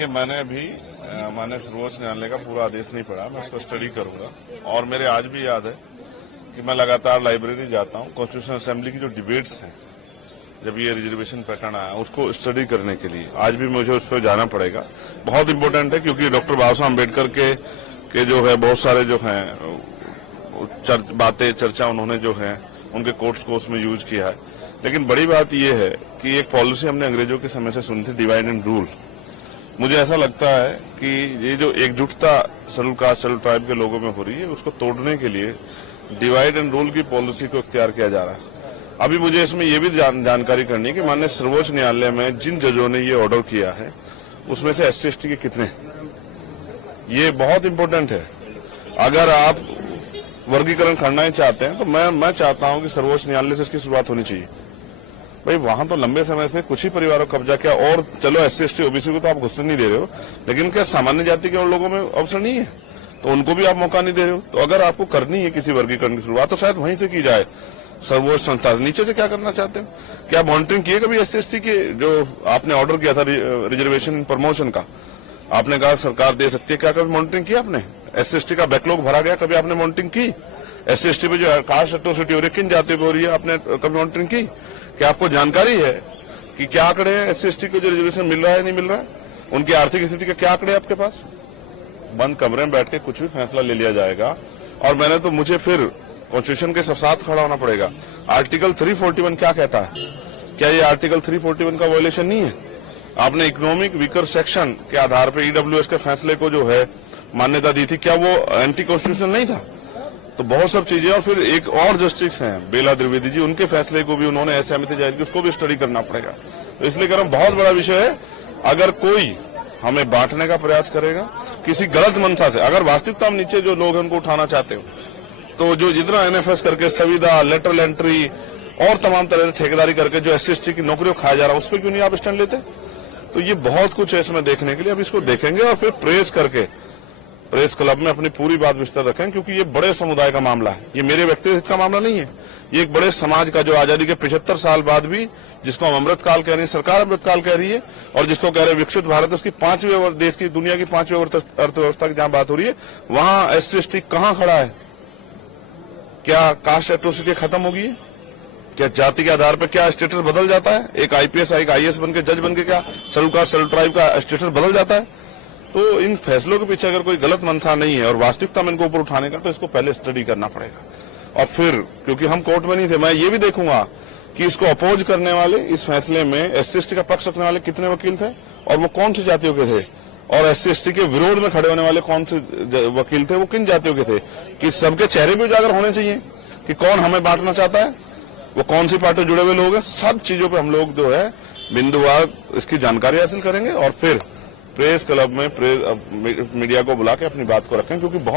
कि मैंने अभी माननीय सर्वोच्च न्यायालय का पूरा आदेश नहीं पढ़ा, मैं उसको स्टडी करूंगा। और मेरे आज भी याद है कि मैं लगातार लाइब्रेरी जाता हूं, कॉन्स्टिट्यूशन असेंबली की जो डिबेट्स हैं, जब ये रिजर्वेशन पैटर्न आया उसको स्टडी करने के लिए आज भी मुझे उस पर जाना पड़ेगा। बहुत इंपॉर्टेंट है क्योंकि डॉक्टर बाबा साहब अम्बेडकर के जो है बहुत सारे जो हैं बातें चर्चा उन्होंने जो है उनके कोर्ट्स को उसमें यूज किया है। लेकिन बड़ी बात यह है कि एक पॉलिसी हमने अंग्रेजों के समय से सुनी थी, डिवाइड एंड रूल। मुझे ऐसा लगता है कि ये जो एकजुटता शेड्यूल कास्ट शेड्यूल ट्राइब के लोगों में हो रही है उसको तोड़ने के लिए डिवाइड एंड रूल की पॉलिसी को इख्तियार किया जा रहा है। अभी मुझे इसमें यह भी जानकारी करनी है कि माननीय सर्वोच्च न्यायालय में जिन जजों ने ये ऑर्डर किया है उसमें से SC/ST के कितने, ये बहुत इंपॉर्टेंट है। अगर आप वर्गीकरण करना ही चाहते हैं तो मैं चाहता हूं कि सर्वोच्च न्यायालय से इसकी शुरुआत होनी चाहिए। भाई वहां तो लंबे समय से कुछ ही परिवारों को कब्जा किया, और चलो SC/ST OBC को तो आप घुसने नहीं दे रहे हो, लेकिन क्या सामान्य जाति के और लोगों में अवसर नहीं है तो उनको भी आप मौका नहीं दे रहे हो। तो अगर आपको करनी है किसी वर्गीकरण की शुरुआत तो शायद वहीं से की जाए, सर्वोच्च संस्था। नीचे से क्या करना चाहते हो? क्या मॉनिटरिंग किए कभी SC/ST के जो आपने ऑर्डर किया था रिजर्वेशन इन प्रमोशन का? आपने कहा सरकार दे सकती है, क्या कभी मॉनिटरिंग किया आपने? SC/ST का बैकलॉग भरा गया, कभी आपने मॉनिटरिंग की? SC/ST पे जो कास्ट एट्रोसिटी हो रही है किन जातियों पे हो रही है, आपने कभी मॉनिटरिंग की? क्या आपको जानकारी है कि क्या आंकड़े हैं SC/ST को जो रिजर्वेशन मिल रहा है नहीं मिल रहा है, उनकी आर्थिक स्थिति के क्या आंकड़े आपके पास? बंद कमरे में बैठ के कुछ भी फैसला ले लिया जाएगा। और मुझे फिर कॉन्स्टिट्यूशन के साथ खड़ा होना पड़ेगा। आर्टिकल 341 क्या कहता है? क्या ये आर्टिकल 341 का वायलेशन नहीं है? आपने इकोनॉमिक वीकर सेक्शन के आधार पर EWS के फैसले को जो है मान्यता दी थी, क्या वो एंटी कॉन्स्टिट्यूशनल नहीं था? तो बहुत सब चीजें। और फिर एक और जस्टिस हैं बेला द्विवेदी जी, उनके फैसले को भी उन्होंने असहमति जाहिर की, उसको भी स्टडी करना पड़ेगा। तो इसलिए कह रहा हूं बहुत बड़ा विषय है। अगर कोई हमें बांटने का प्रयास करेगा किसी गलत मंशा से, अगर वास्तविकता में नीचे जो लोग हैं उनको उठाना चाहते हो, तो जो जितना NFS करके संविदा, लेटरल एंट्री और तमाम तरह से ठेकेदारी करके जो SC/ST की नौकरियों खाया जा रहा है उस पर क्यों नहीं आप स्टैंड लेते? तो ये बहुत कुछ है इसमें देखने के लिए। अब इसको देखेंगे और फिर प्रेस करके प्रेस क्लब में अपनी पूरी बात विस्तार रखें, क्योंकि ये बड़े समुदाय का मामला है, ये मेरे व्यक्तिगत का मामला नहीं है। ये एक बड़े समाज का जो आजादी के 75 साल बाद भी, जिसको हम अमृतकाल कह रहे हैं, सरकार अमृतकाल कह रही है, और जिसको कह रहे हैं विकसित भारत, उसकी पांचवी देश की दुनिया की 5वीं अर्थव्यवस्था की जहां बात हो रही है, वहां SC/ST कहां खड़ा है? क्या कास्ट एट्रोसिटी खत्म होगी? क्या जाति के आधार पर क्या स्टेटस बदल जाता है? एक IPS एक IAS बन के, जज बन के क्या शेड्यूल कास्ट शेड्यूल ट्राइब का स्टेटस बदल जाता है? तो इन फैसलों के पीछे अगर कोई गलत मंशा नहीं है और वास्तविकता में इनको ऊपर उठाने का, तो इसको पहले स्टडी करना पड़ेगा। और फिर क्योंकि हम कोर्ट में नहीं थे, मैं ये भी देखूंगा कि इसको अपोज करने वाले, इस फैसले में SC/ST का पक्ष रखने वाले कितने वकील थे और वो कौन सी जातियों के थे, और SC/ST के विरोध में खड़े होने वाले कौन से वकील थे, वो किन जातियों के थे, कि सबके चेहरे भी उजागर होने चाहिए कि कौन हमें बांटना चाहता है, वो कौन सी पार्टी जुड़े हुए लोग हैं। सब चीजों पे हम लोग जो है बिंदुवार इसकी जानकारी हासिल करेंगे और फिर प्रेस क्लब में मीडिया को बुला के अपनी बात को रखें, क्योंकि बहुत